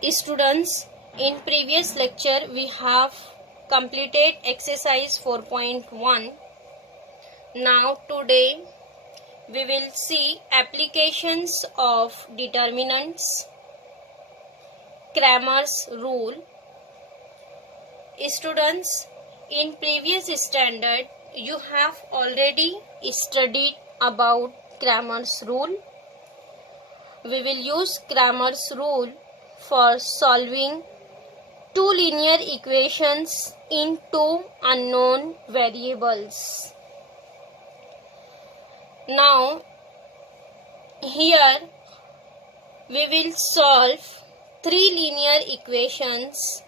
Students, in previous lecture we have completed exercise 4.1. Now today we will see applications of determinants, Cramer's rule. Students, in previous standard you have already studied about Cramer's rule. We will use Cramer's rule for solving two linear equations in two unknown variables. Now here we will solve three linear equations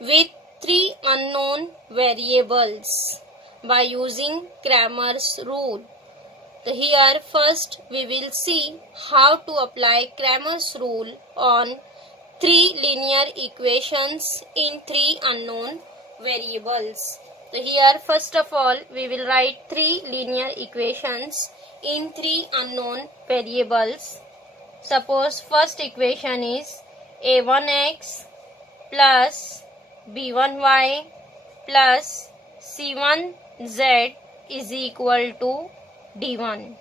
with three unknown variables by using Cramer's rule. So here first we will see how to apply Cramer's rule on three linear equations in three unknown variables. So here first of all we will write three linear equations in three unknown variables. Suppose first equation is a1x plus b1y plus c1z is equal to d1.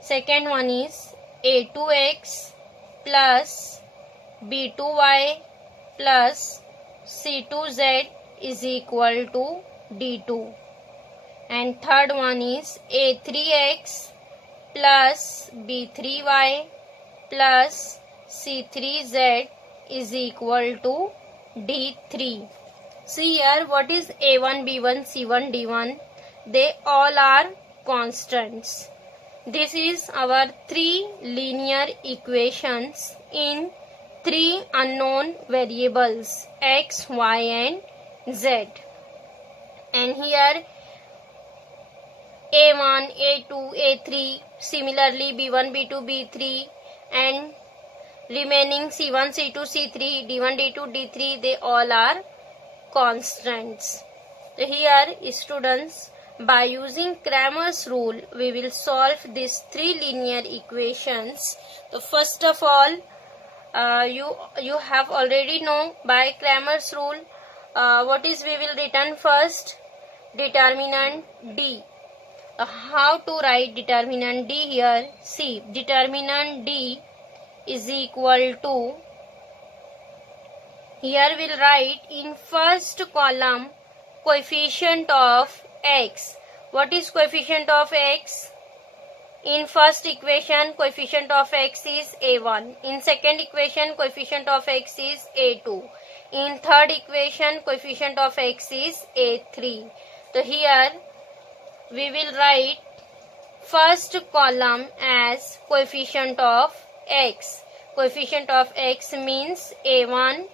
Second one is a2x plus b2y plus c2z is equal to d2. And third one is a3x plus b3y plus c3z is equal to d3. See here, what is a1, b1, c1, d1? They all are constants. This is our three linear equations in three unknown variables x, y and z. And here a1, a2, a3, similarly b1, b2, b3 and remaining c1, c2, c3, d1, d2, d3, they all are constants. So here students, by using Cramer's rule we will solve these three linear equations. So first of all you have already know by Cramer's rule what is we will return first? Determinant D. How to write determinant D here? See, determinant D is equal to, here we'll write in first column coefficient of x. What is coefficient of x? In first equation coefficient of x is a1. In second equation coefficient of x is a2. In third equation coefficient of x is a3. So here we will write first column as coefficient of x. Coefficient of x means a1,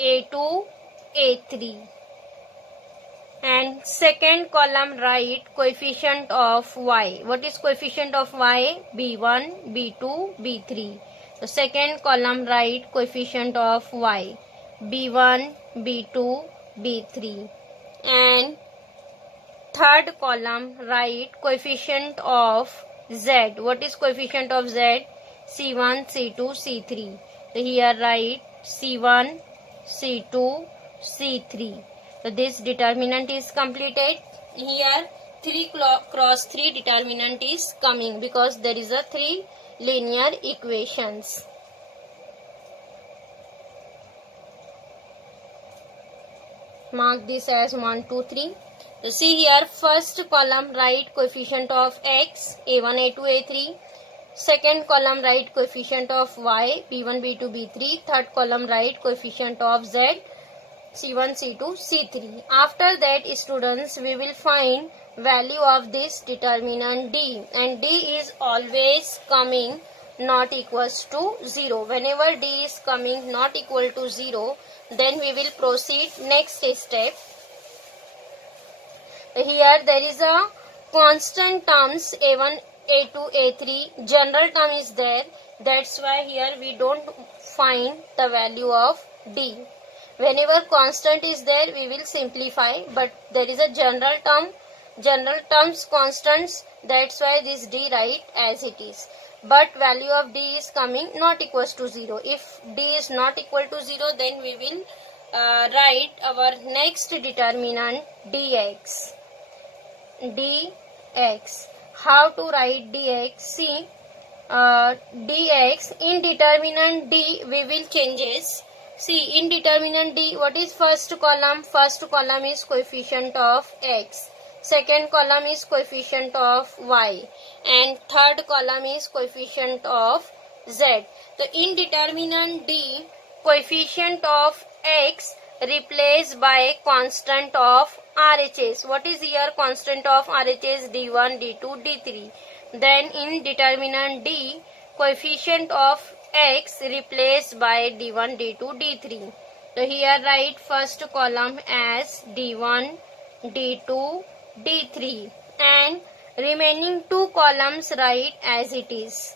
a2, a3. And second column write coefficient of y. What is coefficient of y? b1, b2, b3. So second column write coefficient of y. b1, b2, b3. And third column write coefficient of z. What is coefficient of z? c1, c2, c3. So here write c1, c2, c3. So this determinant is completed. Here 3 cross 3 determinant is coming because there is a 3 linear equations. Mark this as 1, 2, 3. So see here first column write coefficient of x, a1, a2, a3. Second column write coefficient of y, b1, b2, b3. Third column write coefficient of z, c1, c2, c3. After that students we will find value of this determinant d, and d is always coming not equals to 0. Whenever d is coming not equal to 0, then we will proceed next step. Here there is a constant terms a1, a2, a3. General term is there. That's why here we don't find the value of d. Whenever constant is there we will simplify, but there is a general term general terms constants, that's why this D write as it is. But value of D is coming not equals to 0. If D is not equal to 0, then we will write our next determinant dx. Dx. How to write dx? See, dx in determinant D we will changes. See, in determinant D, what is first column? First column is coefficient of x. Second column is coefficient of y. And third column is coefficient of z. So, in determinant D, coefficient of x replaced by constant of RHS. What is here constant of RHS? D1, D2, D3. Then in determinant D, coefficient of x replaced by D1, D2, D3. So here write first column as D1, D2, D3 and remaining two columns write as it is.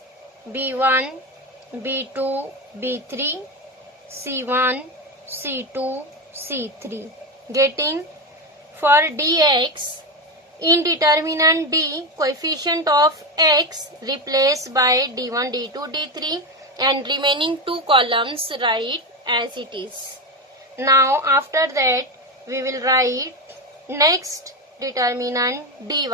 B1, B2, B3, C1, C2, C3. Getting? For dx, in determinant D, coefficient of x replaced by D1, D2, D3 and remaining two columns write as it is. Now after that we will write next determinant dy.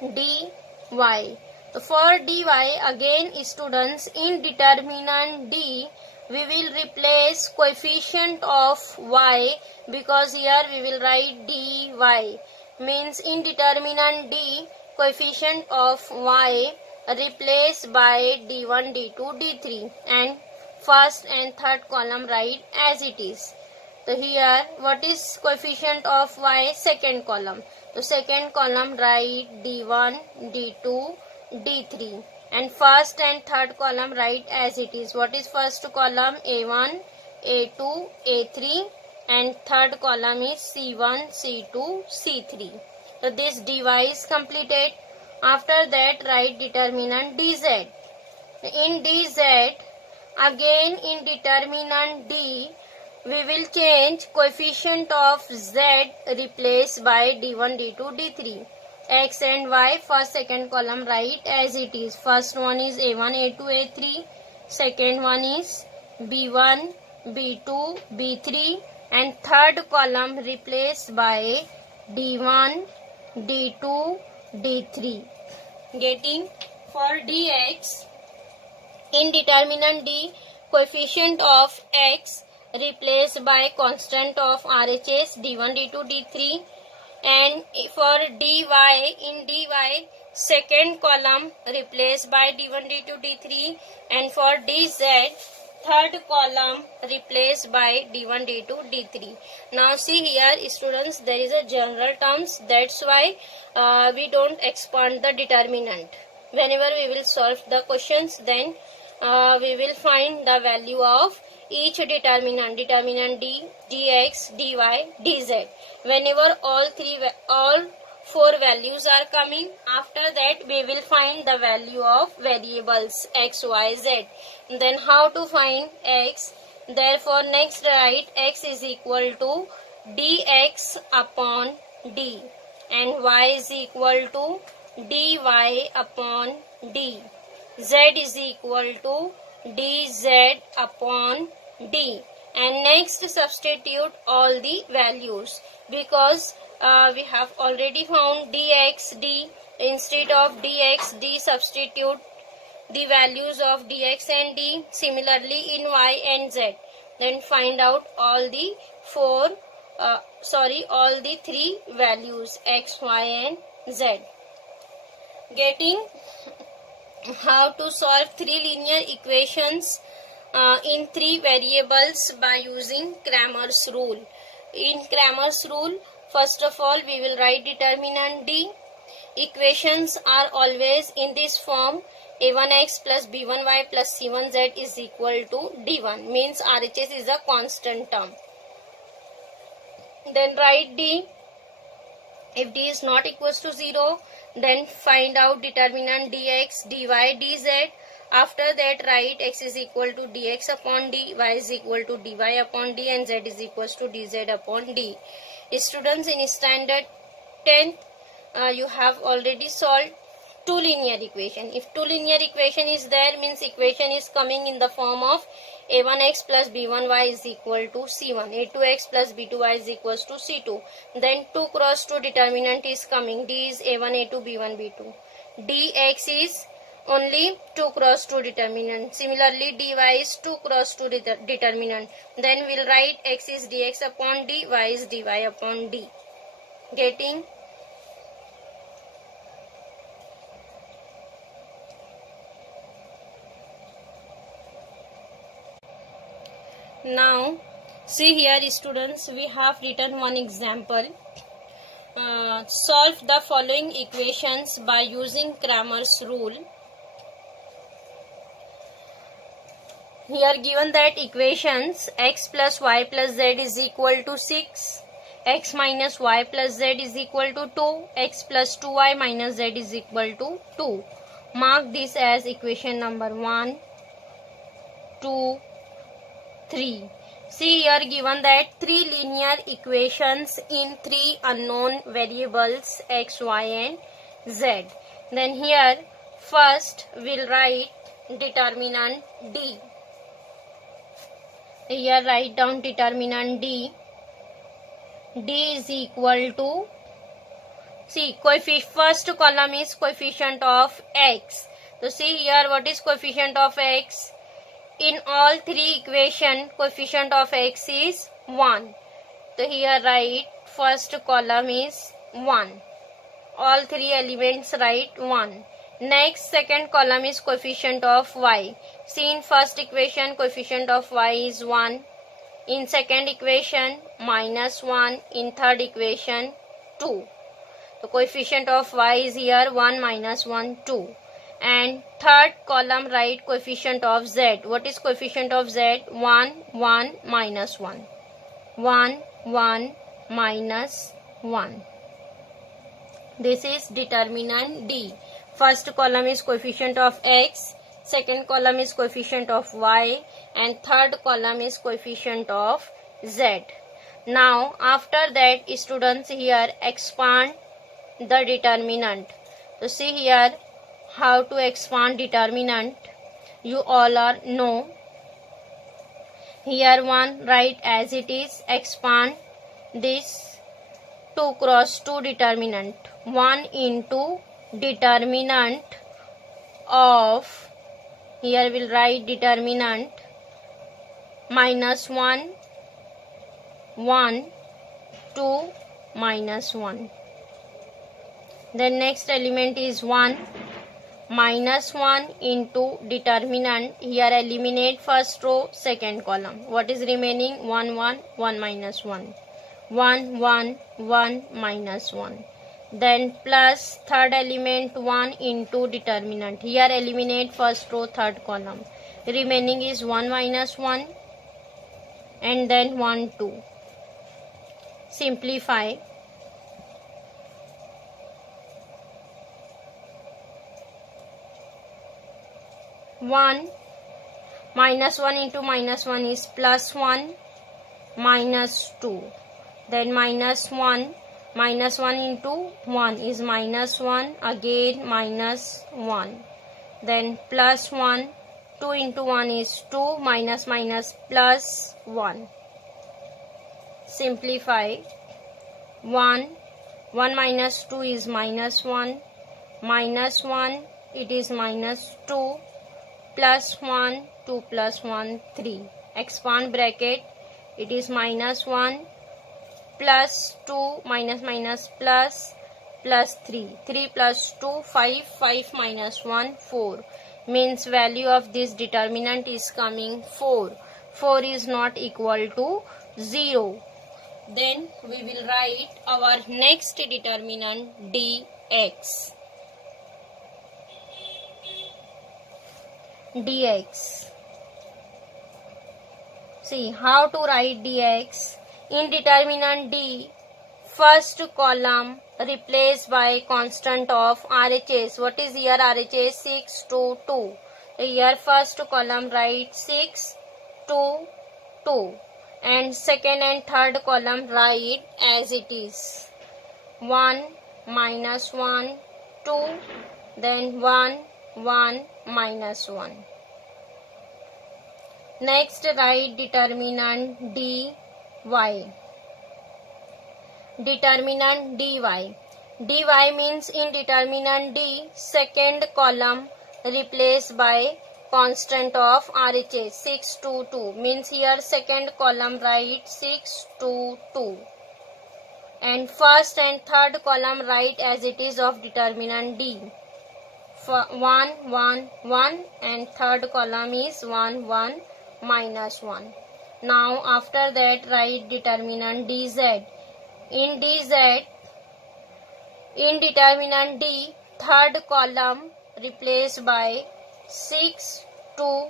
So for dy again students, in determinant D we will replace coefficient of y because here we will write dy. Means in determinant D, coefficient of y replaced by D1, D2, D3 and first and third column write as it is. So here what is coefficient of y? Second column. So second column write D1, D2, D3 and first and third column write as it is. What is first column? A1, A2, A3 and third column is C1, C2, C3. So this dy is completed. After that write determinant dz. In dz again in determinant D we will change coefficient of z replaced by D1, D2, D3. X and y first second column write as it is. First one is A1, A2, A3. Second one is B1, B2, B3 and third column replaced by D1, D2, D3. Getting? For dx, in determinant D, coefficient of x replaced by constant of RHS D1, D2, D3 and for dy, in dy second column replaced by D1, D2, D3 and for dz third column replaced by D1, D2, D3. Now see here students, there is a general terms, that's why we don't expand the determinant. Whenever we will solve the questions, then we will find the value of each determinant D, dx, dy, dz. Whenever all four values are coming, after that we will find the value of variables x, y, z. Then how to find x? Therefore next write x is equal to dx upon d and y is equal to dy upon d. Z is equal to dz upon d. And next substitute all the values because we have already found dx, d. Instead of dx, d substitute the values of dx and d. Similarly in y and z. Then find out all the all the three values x, y and z. Getting? How to solve three linear equations in three variables by using Cramer's rule. In Cramer's rule, first of all we will write determinant D. Equations are always in this form: a1x plus b1y plus c1z is equal to d1, means RHS is a constant term. Then write D. If D is not equals to 0, then find out determinant dx, dy, dz. After that write x is equal to dx upon d, y is equal to dy upon d and z is equals to dz upon d. Students, in standard 10th you have already solved two linear equation. If two linear equation is there, means equation is coming in the form of a1x plus b1y is equal to c1, a2x plus b2y is equals to c2. Then 2 cross 2 determinant is coming, d is a1 a2 b1 b2, dx is only 2 cross 2 determinant. Similarly dy is 2 cross 2 determinant. Then we'll write x is dx upon d, y is dy upon d. Getting? Now see here students, we have written one example. Solve the following equations by using Cramer's rule. Here given that equations x plus y plus z is equal to 6, x minus y plus z is equal to 2, x plus 2y minus z is equal to 2. Mark this as equation number 1, 2, 3. See here given that 3 linear equations in 3 unknown variables x, y and z. Then here first we'll write determinant d. Here write down determinant d. D is equal to, see first column is coefficient of x. So see here what is coefficient of x? In all three equation coefficient of x is 1. So here write first column is 1. All three elements write 1. Next second column is coefficient of y. See in first equation coefficient of y is 1. In second equation minus 1. In third equation 2. The coefficient of y is here 1 minus 1 2. And third column write coefficient of z. What is coefficient of z? 1 1 minus 1. 1 1 minus 1. This is determinant d. First column is coefficient of x, second column is coefficient of y, and third column is coefficient of z. Now after that students here expand the determinant. So see here how to expand determinant. You all are know. Here 1 write as it is, expand this 2 cross 2 determinant. 1 into determinant of, here we'll write determinant minus 1 1 2 minus 1. Then next element is 1 minus 1 into determinant. Here eliminate first row, second column. What is remaining? 1 1 1 minus 1. 1 1 1 minus 1. Then plus third element 1 into determinant. Here eliminate first row, third column. Remaining is 1 minus 1 and then 1 2. Simplify. One minus 1 into minus 1 is plus 1 minus 2. Then minus 1 into 1 is minus 1, again minus 1. Then plus 1, 2 into 1 is 2, minus minus plus 1. Simplify. 1 minus 2 is minus 1, minus 1 it is minus 2, plus 1, 2 plus 1, 3. Expand bracket, it is minus 1, plus 2, minus minus plus, plus 3. 3 plus 2, 5, 5 minus 1, 4. Means value of this determinant is coming 4. 4 is not equal to 0. Then we will write our next determinant dx. dx. See how to write dx. In determinant d, first column replaced by constant of RHS. What is here RHS? 6 2 2. Here first column write 6 2 2 and second and third column write as it is 1 minus 1 2, then 1 1 minus 1. Next write determinant dy. Determinant dy. dy means in determinant d, second column replaced by constant of RHS 6 to 2, means here second column write 6 to 2, and first and third column write as it is of determinant d. 1 1 1 and third column is 1 1 minus 1. Now after that write determinant dz. In dz, in determinant d, third column replaced by 6 to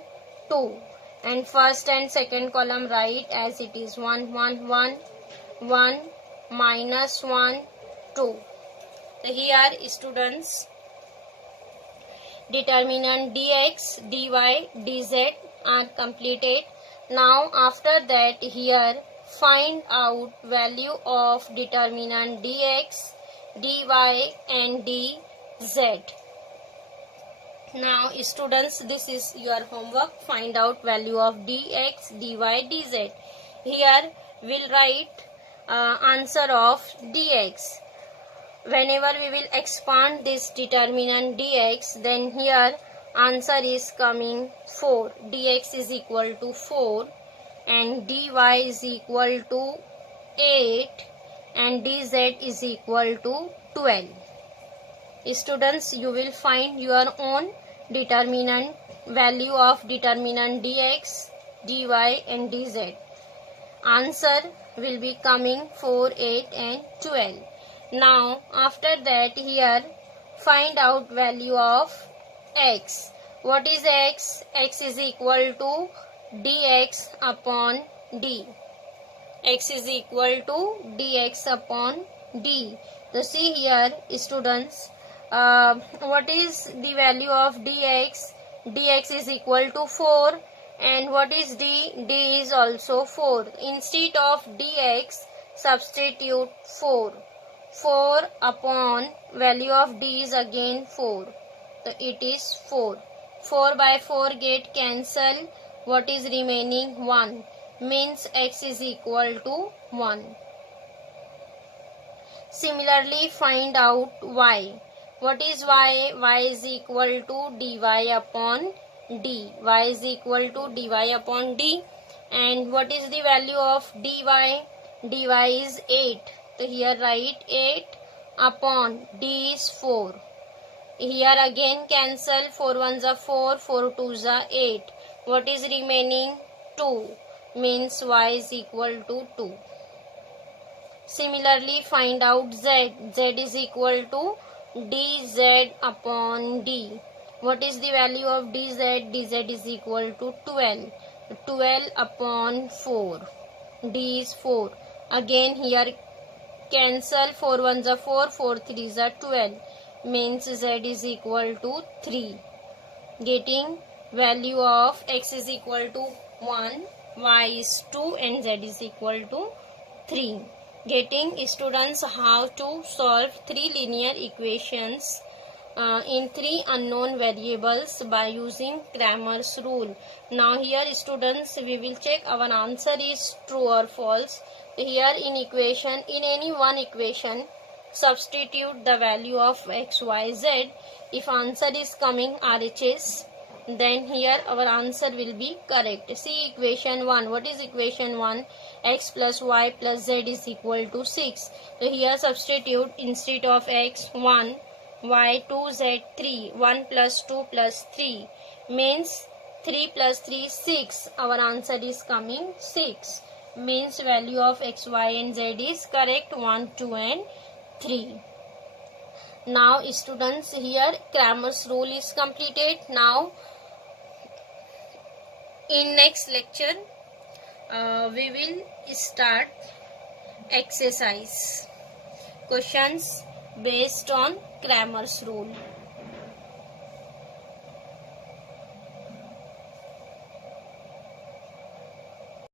2, and first and second column write as it is 1 1 1 1 minus 1 2. So here students, determinant dx, dy, dz are completed. Now after that here find out value of determinant dx, dy and dz. Now students, this is your homework. Find out value of dx, dy, dz. Here we'll write answer of dx. Whenever we will expand this determinant dx, then here answer is coming 4. Dx is equal to 4 and dy is equal to 8 and dz is equal to 12. Students, you will find your own determinant value of determinant dx, dy and dz. Answer will be coming 4, 8 and 12. Now after that here find out value of x. What is x? X is equal to dx upon d. X is equal to dx upon d. So see here students, what is the value of dx? Dx is equal to 4, and what is d? D is also 4. Instead of dx substitute 4. 4 upon value of d is again 4. So it is 4. 4 by 4 get cancel. What is remaining? 1. Means x is equal to 1. Similarly find out y. What is y? Y is equal to dy upon d. Y is equal to dy upon d. And what is the value of dy? Dy is 8. So here write 8 upon d is 4. Here again cancel. 4 ones are 4, 4 twos are 8. What is remaining? 2. Means y is equal to 2. Similarly find out z. Z is equal to dz upon d. What is the value of dz? Dz is equal to 12. 12 upon 4. D is 4. Again here cancel. 4 ones are 4, 4 threes are 12. Means z is equal to 3. Getting value of x is equal to 1, y is 2 and z is equal to 3. Getting students how to solve 3 linear equations in 3 unknown variables by using Cramer's rule. Now here students, we will check our answer is true or false. Here in equation, in any one equation, substitute the value of x, y, z. If answer is coming RHS, then here our answer will be correct. See equation 1. What is equation 1? X plus y plus z is equal to 6. So here substitute instead of x 1, y 2, z 3. 1 plus 2 plus 3 means 3 plus 3 6. Our answer is coming 6. Means value of x, y and z is correct 1, 2 and 3. Now students, here Cramer's rule is completed. Now in next lecture we will start exercise questions based on Cramer's rule.